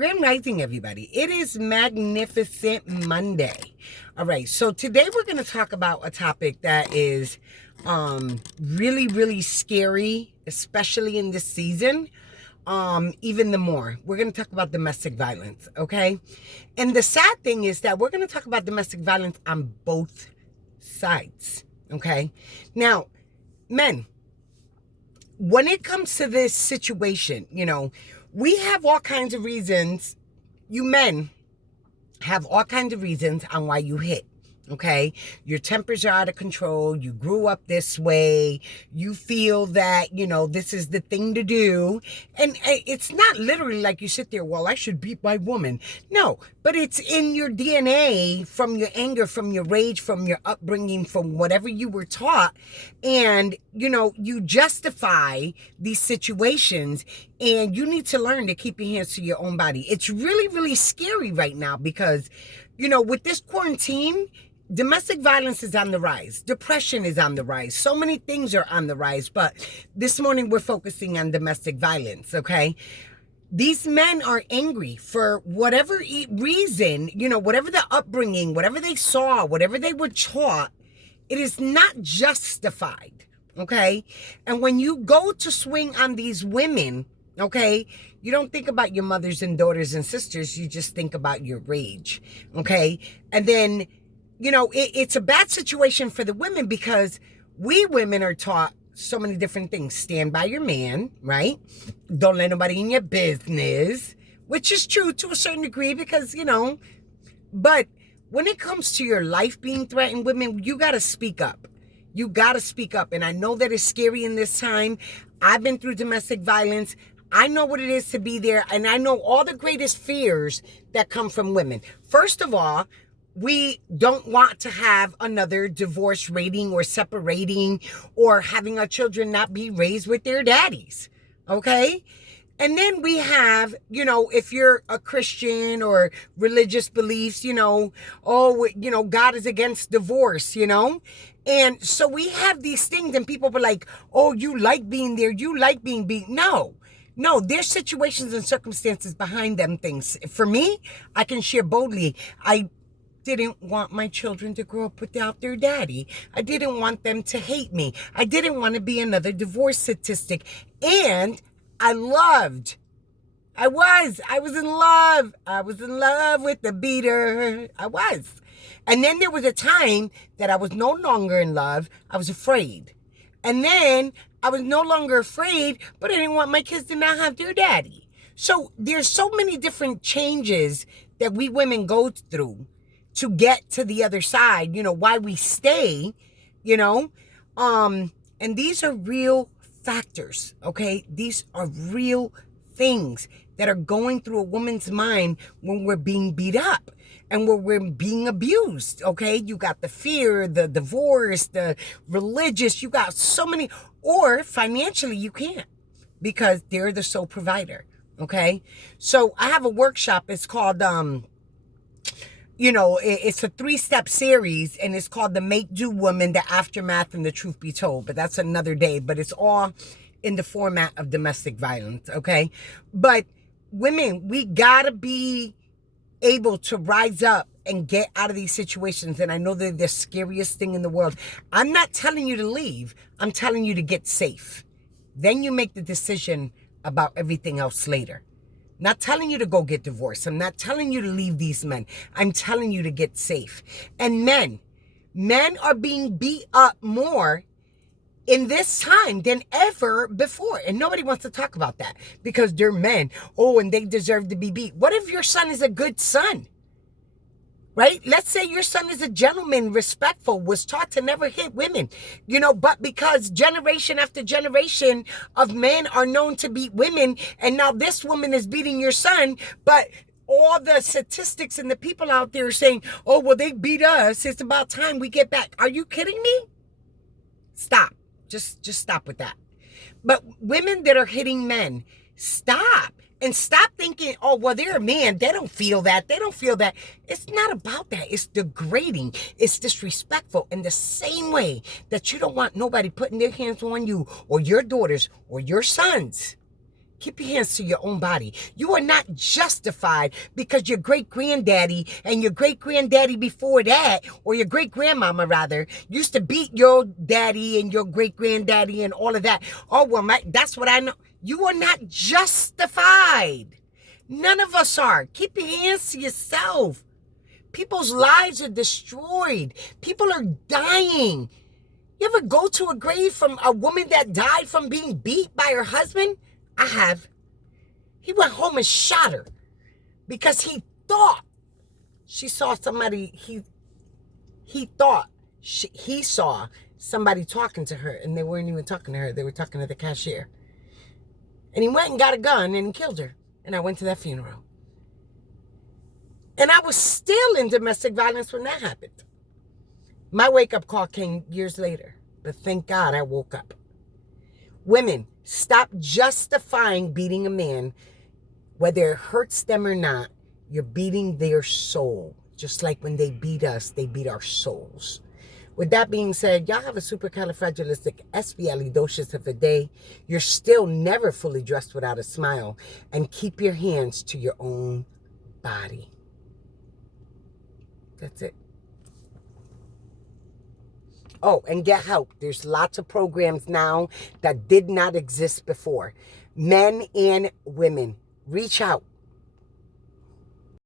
Grand Rising, everybody. It is Magnificent Monday. All right, so today we're going to talk about a topic that is really, really scary, especially in this season. Even the more. We're going to talk about domestic violence, okay? And the sad thing is that we're going to talk about domestic violence on both sides, okay? Now, men, when it comes to this situation, we have all kinds of reasons. You men have all kinds of reasons on why you hit. Okay, your tempers are out of control. You grew up this way. You feel that, this is the thing to do. And it's not literally like you sit there, well, I should beat my woman. No, but it's in your DNA from your anger, from your rage, from your upbringing, from whatever you were taught. And, you justify these situations, and you need to learn to keep your hands to your own body. It's really, really scary right now because, with this quarantine, domestic violence is on the rise. Depression is on the rise. So many things are on the rise. But this morning we're focusing on domestic violence, okay? These men are angry for whatever reason, whatever the upbringing, whatever they saw, whatever they were taught, it is not justified, okay? And when you go to swing on these women, okay, you don't think about your mothers and daughters and sisters. You just think about your rage, okay? And then it's a bad situation for the women because we women are taught so many different things. Stand by your man, right? Don't let nobody in your business, which is true to a certain degree because, but when it comes to your life being threatened, women, you got to speak up. You got to speak up. And I know that it's scary in this time. I've been through domestic violence. I know what it is to be there. And I know all the greatest fears that come from women. First of all, we don't want to have another divorce rating or separating or having our children not be raised with their daddies. Okay? And then we have, if you're a Christian or religious beliefs, God is against divorce, And so we have these things and people are like, oh, you like being there. You like being beat. No, there's situations and circumstances behind them things. For me, I can share boldly. I didn't want my children to grow up without their daddy. I didn't want them to hate me. I didn't want to be another divorce statistic. And I was in love. I was in love with the beater. I was. And then there was a time that I was no longer in love. I was afraid. And then I was no longer afraid, but I didn't want my kids to not have their daddy. So there's so many different changes that we women go through to get to the other side, why we stay, and these are real factors, okay? These are real things that are going through a woman's mind when we're being beat up and when we're being abused, okay? You got the fear, the divorce, the religious, you got so many, or financially you can't because they're the sole provider, okay? So I have a workshop, it's called, it's a 3-step series, and it's called The Make Do Woman, The Aftermath, and The Truth Be Told. But that's another day. But it's all in the format of domestic violence, okay? But women, we got to be able to rise up and get out of these situations. And I know they're the scariest thing in the world. I'm not telling you to leave. I'm telling you to get safe. Then you make the decision about everything else later. Not telling you to go get divorced. I'm not telling you to leave these men. I'm telling you to get safe. And men are being beat up more in this time than ever before. And nobody wants to talk about that because they're men. Oh, and they deserve to be beat. What if your son is a good son? Right? Let's say your son is a gentleman, respectful, was taught to never hit women, but because generation after generation of men are known to beat women, and now this woman is beating your son, but all the statistics and the people out there are saying, oh, well, they beat us. It's about time we get back. Are you kidding me? Stop. Just stop with that. But women that are hitting men, stop. And stop thinking, oh, well, they're a man. They don't feel that. They don't feel that. It's not about that. It's degrading. It's disrespectful. In the same way that you don't want nobody putting their hands on you or your daughters or your sons, Keep your hands to your own body. You are not justified because your great-granddaddy and your great-granddaddy before that, or your great-grandmama rather, used to beat your daddy and your great-granddaddy and all of that. Oh, well, that's what I know. You are not justified. None of us are. Keep your hands to yourself. People's lives are destroyed. People are dying. You ever go to a grave from a woman that died from being beat by her husband? I have. He went home and shot her because he thought she saw somebody. He thought he saw somebody talking to her, and they weren't even talking to her. They were talking to the cashier. And he went and got a gun and killed her. And I went to that funeral. And I was still in domestic violence when that happened. My wake-up call came years later, but thank God I woke up. Women, stop justifying beating a man, whether it hurts them or not. You're beating their soul. Just like when they beat us, they beat our souls. With that being said, y'all have a supercalifragilisticexpialidocious of a day. You're still never fully dressed without a smile. And keep your hands to your own body. That's it. Oh, and get help. There's lots of programs now that did not exist before. Men and women, reach out.